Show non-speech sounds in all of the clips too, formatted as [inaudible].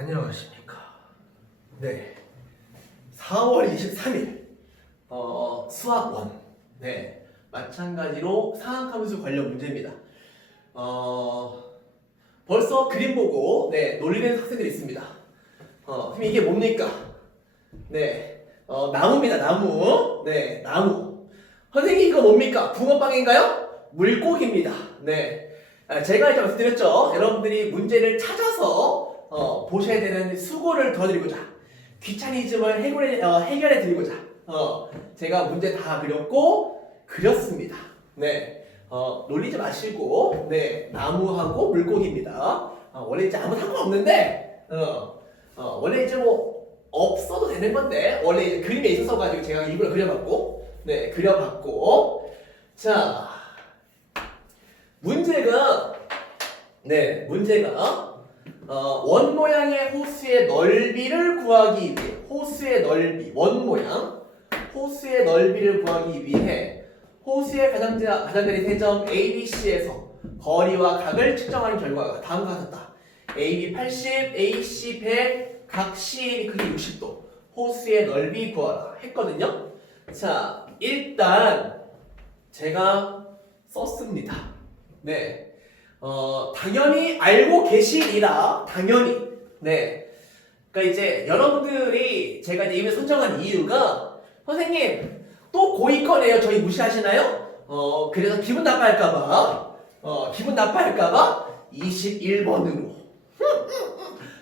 안녕하십니까. 네. 4월 23일, 어, 수학원. 네. 마찬가지로 상학함수 관련 문제입니다. 어, 벌써 그림 보고, 네, 놀리는 학생들이 있습니다. 어, 그럼 이게 뭡니까? 네. 어, 나무입니다, 나무. 네, 나무. 선생님, 이거 뭡니까? 붕어빵인가요? 물고기입니다. 네. 아, 제가 이제 말씀드렸죠. 여러분들이 문제를 찾아서 어, 보셔야 되는 수고를 더 드리고자 귀차니즘을 해결해, 어, 해결해 드리고자 어, 제가 문제 다 그렸고 그렸습니다. 네, 어, 놀리지 마시고 네 나무하고 물고기입니다. 어, 원래 이제 아무 상관없는데 어, 어, 원래 이제 뭐 없어도 되는 건데 원래 이제 그림에 있어서 가지고 제가 일부러 그려봤고 네 그려봤고 자 문제가 네 문제가 어, 원 모양의 호수의 넓이를 구하기 위해 호수의 넓이 원 모양 호수의 넓이를 구하기 위해 호수의 가장자, 가장자리 세점 ABC에서 거리와 각을 측정하는 결과가 다음과 같다. AB 80, AC 100, 각 C 크기 60도 호수의 넓이 구하라 했거든요. 자 일단 제가 썼습니다. 네. 어, 당연히 알고 계시리라. 당연히. 네. 그러니까 이제 여러분들이 제가 이제 이미 선정한 이유가 선생님 또 고의권이에요. 저희 무시하시나요? 어, 그래서 기분 나빠할까봐. 어, 기분 나빠할까봐 21번으로.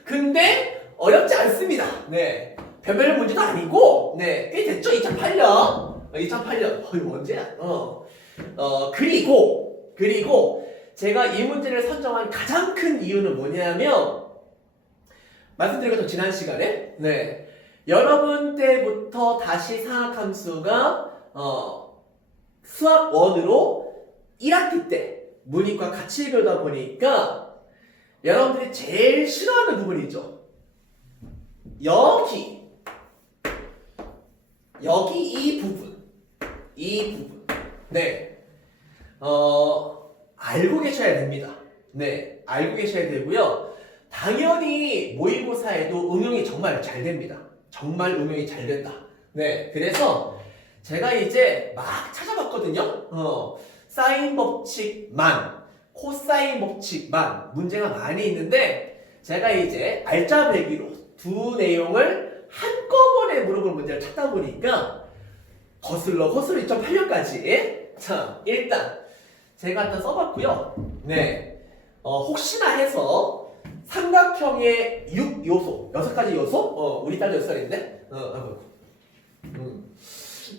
근데 어렵지 않습니다. 네. 별별 문제도 아니고, 네. 꽤 됐죠? 2008년. 2008년. 거의 언제야? 어. 어, 그리고, 그리고, 제가 이 문제를 선정한 가장 큰 이유는 뭐냐면 것처럼 지난 시간에? 네. 여러분 때부터 다시 상학함수가 어, 수학 원으로 1학기 때 문이과 같이 배우다 보니까 여러분들이 제일 싫어하는 부분이죠. 여기. 여기 이 부분. 이 부분. 네. 어. 알고 계셔야 됩니다. 네, 알고 계셔야 되고요. 당연히 모의고사에도 응용이 정말 잘 됩니다. 정말 응용이 잘 된다. 네, 그래서 제가 이제 막 찾아봤거든요. 어, 사인 법칙만, 코사인 법칙만 문제가 많이 있는데 제가 이제 알짜배기로 두 내용을 한꺼번에 물어볼 문제를 찾다 보니까 거슬러 거슬러 2008년까지 자 일단 제가 일단 써봤고요. 네. 어, 혹시나 해서 삼각형의 6 요소, 6가지 요소? 어, 우리 딸도 6살인데? 어, 아이고. 음.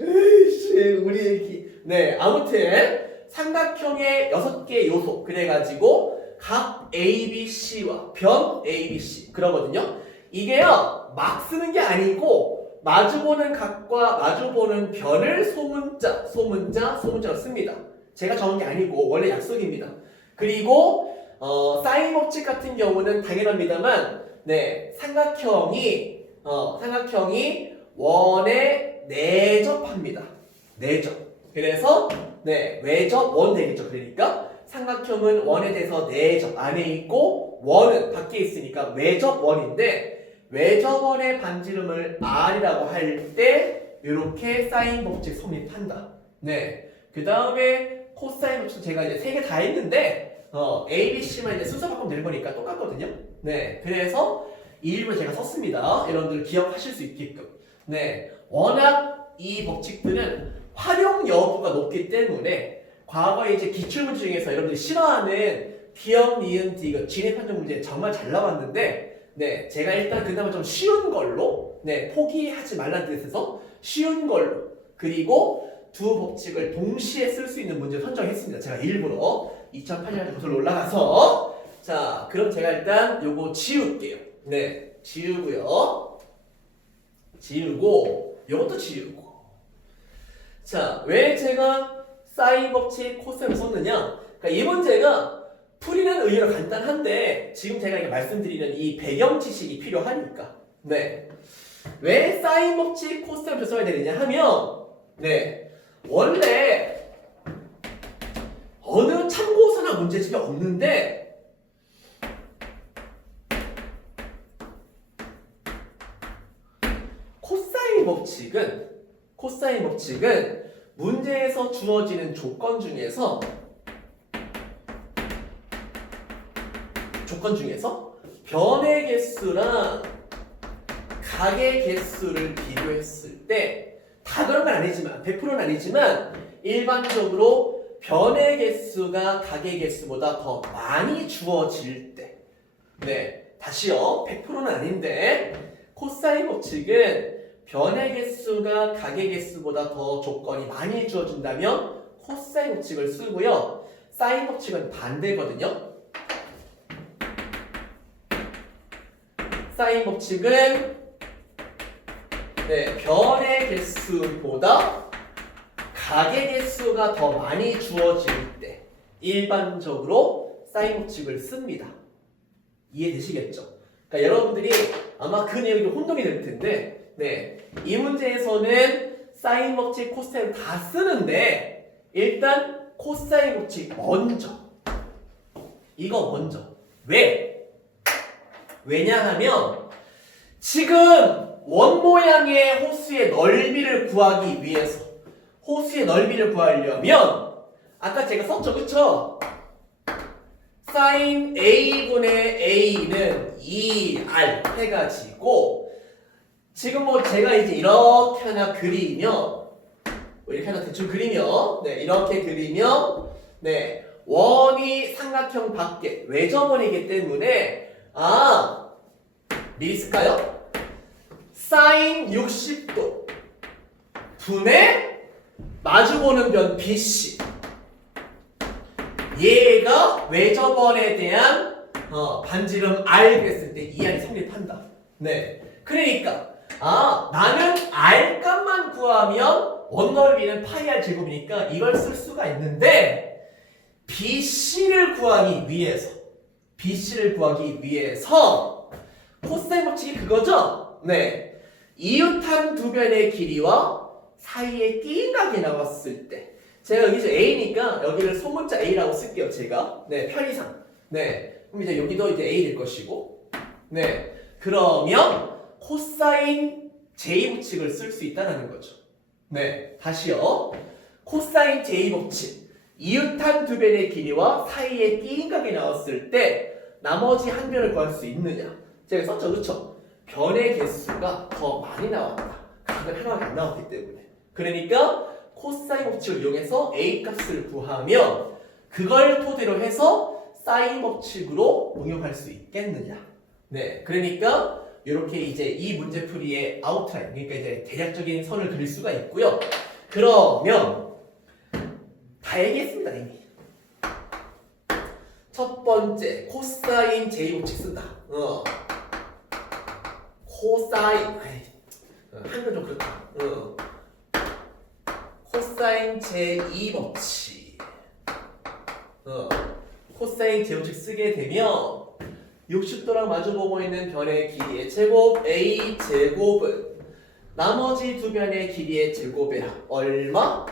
에이씨, 우리 애기. 네, 아무튼, 삼각형의 6개 요소. 그래가지고, 각 ABC와 변 ABC. 그러거든요. 이게요, 막 쓰는 게 아니고, 마주보는 각과 마주보는 변을 소문자, 소문자, 소문자로 씁니다. 제가 적은 게 아니고 원래 약속입니다. 그리고 어, 사인 법칙 같은 경우는 당연합니다만 네 삼각형이 어, 삼각형이 원에 내접합니다. 내접. 그래서 네 외접 원 되겠죠. 그러니까 삼각형은 원에 대해서 내접 안에 있고 원은 밖에 있으니까 외접 원인데 외접 원의 반지름을 r이라고 할 때 이렇게 사인 법칙 성립한다. 네. 그 다음에 코사인 법칙 제가 이제 세 개 다 했는데 어, A, B, C만 이제 순서 바꾸면 되는 거니까 똑같거든요. 네, 그래서 이 일부 제가 썼습니다. 여러분들 기억하실 수 있게끔. 네, 워낙 이 법칙들은 활용 여부가 높기 때문에 과거에 이제 기출문제 중에서 여러분들이 싫어하는 기억, 니은, 디귿, 진입 판정 문제 정말 잘 나왔는데 네, 제가 일단 그나마 좀 쉬운 걸로 네, 포기하지 말라는 뜻에서 쉬운 걸로 그리고 두 법칙을 동시에 쓸 수 있는 문제 선정했습니다. 제가 일부러 2008년에 도서로 올라가서 자 그럼 제가 일단 요거 지울게요. 네 지우고요. 지우고 요것도 지우고 자 왜 제가 사인 법칙 코사인을 썼느냐 그러니까 이 문제가 풀이는 의외로 간단한데 지금 제가 말씀드리는 이 배경 지식이 필요하니까 네 왜 사인 법칙 코사인을 써야 되느냐 하면 네 원래 어느 참고서나 문제집이 없는데 코사인 법칙은 코사인 법칙은 문제에서 주어지는 조건 중에서 조건 중에서 변의 개수랑 각의 개수를 비교했을 때 다 그런 건 아니지만 100%는 아니지만 일반적으로 변의 개수가 각의 개수보다 더 많이 주어질 때 네, 다시요. 100%는 아닌데 코사인 법칙은 변의 개수가 각의 개수보다 더 조건이 많이 주어진다면 코사인 법칙을 쓰고요. 사인 법칙은 반대거든요. 사인 법칙은 네, 변의 개수보다 각의 개수가 더 많이 주어질 때 일반적으로 사인 법칙을 씁니다. 이해되시겠죠? 그러니까 여러분들이 아마 그 내용이 좀 혼동이 될 텐데, 네, 이 문제에서는 사인 법칙, 코사인 다 쓰는데 일단 코사인 법칙 먼저 이거 먼저 왜? 왜냐하면 지금 원 모양의 호수의 넓이를 구하기 위해서 호수의 넓이를 구하려면 아까 제가 썼죠, 그쵸? 사인 a분의 a는 2r 해가지고 지금 뭐 제가 이제 이렇게 하나 그리면 뭐 이렇게 하나 대충 그리면 네 이렇게 그리면 네 원이 삼각형 밖에 외접원이기 때문에 아 미리 쓸까요? 사인 60도 분의 마주보는 변 BC 얘가 외접원에 대한 어, 반지름 R 그랬을 때이 R이 성립한다. 네. 그러니까 아 나는 R 값만 구하면 원넓이는 파이 R 제곱이니까 이걸 쓸 수가 있는데 BC를 구하기 위해서 BC를 구하기 위해서 코사인 법칙이 그거죠? 네. 이웃한 두 변의 길이와 사이에 낀 각이 나왔을 때 제가 여기 서 A니까 여기를 소문자 A라고 쓸게요, 제가. 네, 편의상. 네. 그럼 이제 여기도 이제 A일 것이고. 네. 그러면 코사인 J 법칙을 쓸 수 있다는 거죠. 네. 다시요. 코사인 J 법칙. 이웃한 두 변의 길이와 사이에 끼인 각이 나왔을 때 나머지 한 변을 구할 수 있느냐? 제가 썼죠, 그쵸? 변의 개수가 더 많이 나왔다. 각은 하나밖에 안 나왔기 때문에. 그러니까 코사인 법칙을 이용해서 A 값을 구하면 그걸 토대로 해서 사인 법칙으로 응용할 수 있겠느냐. 네, 그러니까 이렇게 이제 이 문제풀이의 아웃라인, 그러니까 이제 대략적인 선을 그릴 수가 있고요. 그러면 다 얘기했습니다 이미. 첫 번째 코사인 J 법칙 쓴다. 어. 코사인, 한글 좀 그렇다. 어. 코사인 제2 법칙. 어, 코사인 제곱식 쓰게 되면 60도랑 마주보고 있는 변의 길이의 제곱 a 제곱은 나머지 두 변의 길이의 제곱의 합 얼마?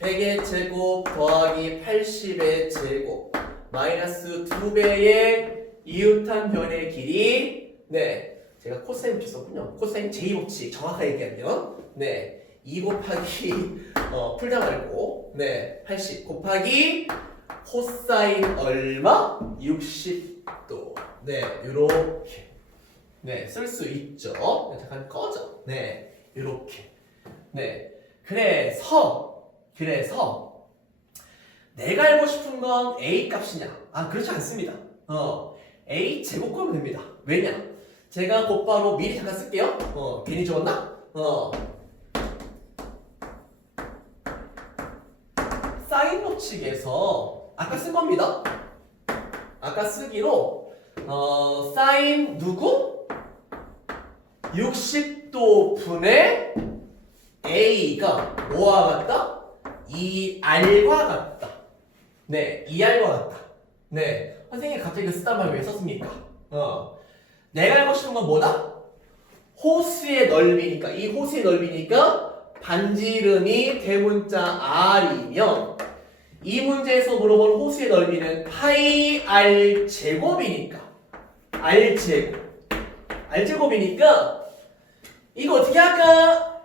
100의 제곱 더하기 80의 제곱 마이너스 두 배의 이웃한 변의 길이 네 제가 코사인 썼군요 코사인 제2 법칙 정확하게 얘기하면 네 2 곱하기 어, 풀다 말고 네, 80 곱하기 코사인 얼마? 60도. 네, 요렇게. 네, 쓸 수 있죠. 네, 잠깐 꺼져. 네, 요렇게. 네. 그래서 그래서 내가 알고 싶은 건 A 값이냐? 아, 그렇지 않습니다. 어. A 제곱 구하면 됩니다. 왜냐? 제가 곧바로 미리 잠깐 쓸게요. 어, 괜히 적었나? 어. 사인 법칙에서 아까 쓴 겁니다. 아까 쓰기로 어, 사인 누구? 60도 분의 A가 뭐와 같다? 2R과 같다. 네, 2R과 같다. 네, 선생님이 갑자기 그 쓰다 말왜 썼습니까? 어, 내가 알고 싶은 건 뭐다? 호수의 넓이니까 이 호수의 넓이니까 반지름이 대문자 R이면 이 문제에서 물어본 호수의 넓이는 파이 R 제곱이니까 R 제곱 R 제곱이니까 이거 어떻게 할까?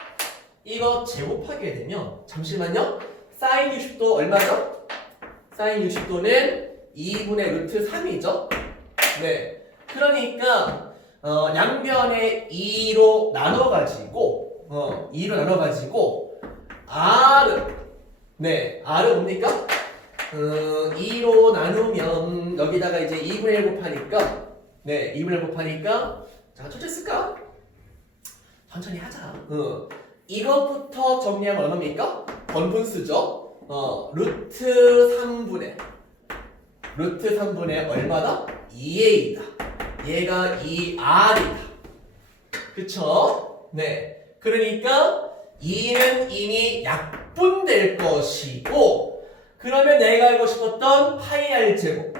이거 제곱하게 되면 잠시만요. 사인 60도 얼마죠? 사인 60도는 2분의 루트 3이죠. 네. 그러니까 어, 양변에 2로 나눠가지고 어, 2로 나눠가지고 R은 네 R은 뭡니까? 어, 2로 나누면 여기다가 이제 2분의 1 곱하니까 네 2분의 1 곱하니까 자 천천히 쓸까? 천천히 하자. 어. 이것부터 정리하면 얼마입니까? 번분수죠. 어, 루트 3분의 루트 3분의 얼마다? 2a이다. 얘가 2r이다. 그쵸? 네. 그러니까 2는 이미 약분될 것이고 그러면 내가 알고 싶었던 파이 r 제곱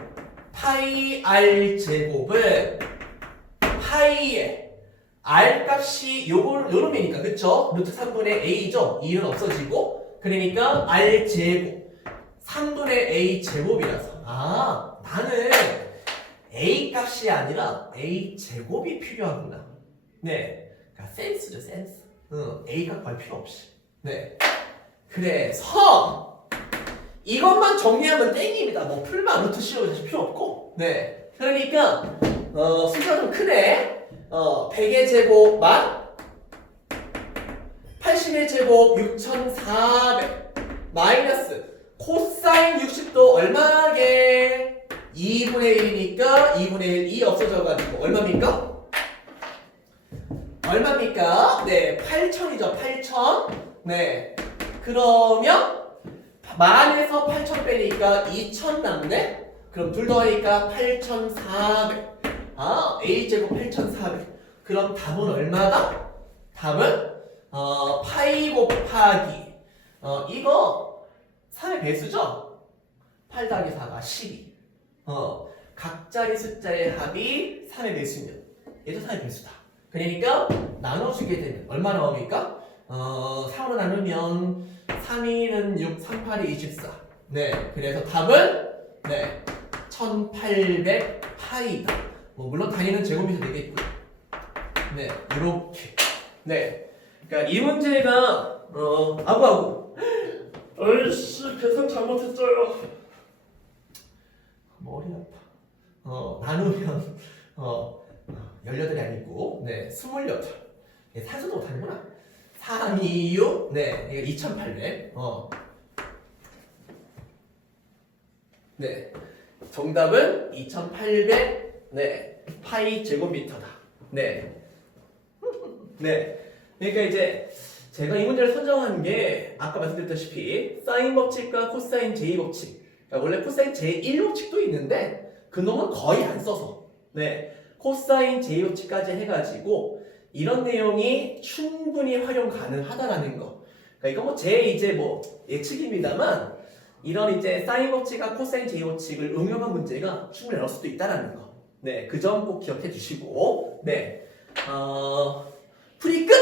파이 r 제곱은 파이의 r 값이 요걸 요 놈이니까 그쵸? 루트 3분의 a죠. 2는 없어지고 그러니까 r 제곱 3분의 a 제곱이라서 아 나는 값이 아니라 a 제곱이 필요하구나. 네, 그러니까 센스죠 센스. 응, a 값 구할 필요 없이. 네, 그래서 이것만 정리하면 땡입니다. 뭐 풀만 루트 씌워도 사실 필요 없고. 네, 그러니까 어, 숫자가 좀 크네. 어, 100의 제곱 만 80의 제곱 6400 마이너스 코사인 60도 얼마게? 2분의 1이니까 2분의 1, 2 없어져가지고 얼마입니까? 얼마입니까? 네, 8천이죠, 8천. 네, 그러면 만에서 8천 빼니까 2천 남네? 그럼 둘 더하니까 8,400. 아, a제곱 8,400. 그럼 답은 얼마다? 답은 어, 파이 곱하기 어, 이거 3의 배수죠? 8 더하기 4가 12. 어, 각자의 숫자의 합이 3의 배수면 얘도 3의 배수다. 그러니까 나눠주게 되면 얼마 나옵니까? 어, 3으로 나누면 3, 2는 6, 3, 8이 24. 네, 그래서 답은 네, 1800 파이다. 뭐 물론 단위는 제곱이 되겠고요. 네, 이렇게. 네, 그러니까 이 문제가 어, 아구 아구. 아이씨 계산 잘못했어요. 머리 아파. 어, 나누면 어, 18이 아니고 네, 28. 예, 산수도 못하는구나. 3, 2, 6. 네, 이게 2800. 어. 네. 정답은 2800. 네. 파이 제곱미터다. 네. [laughs] 네. 그러니까 이제 제가 이 문제를 선정한 게 아까 말씀드렸다시피 사인 법칙과 코사인 제2 법칙. 그러니까 원래 코사인 제1 법칙도 있는데 그 놈은 거의 안 써서. 네. 코사인 제2 법칙까지 해가지고 이런 내용이 충분히 활용 가능하다라는 거. 그러니까 이거 뭐제 이제 뭐 예측입니다만 이런 이제 사인 법칙과 코사인 제2 법칙을 응용한 문제가 충분히 나올 수도 있다라는 거. 네, 그 점 꼭 기억해 주시고 네, 어, 풀이 끝.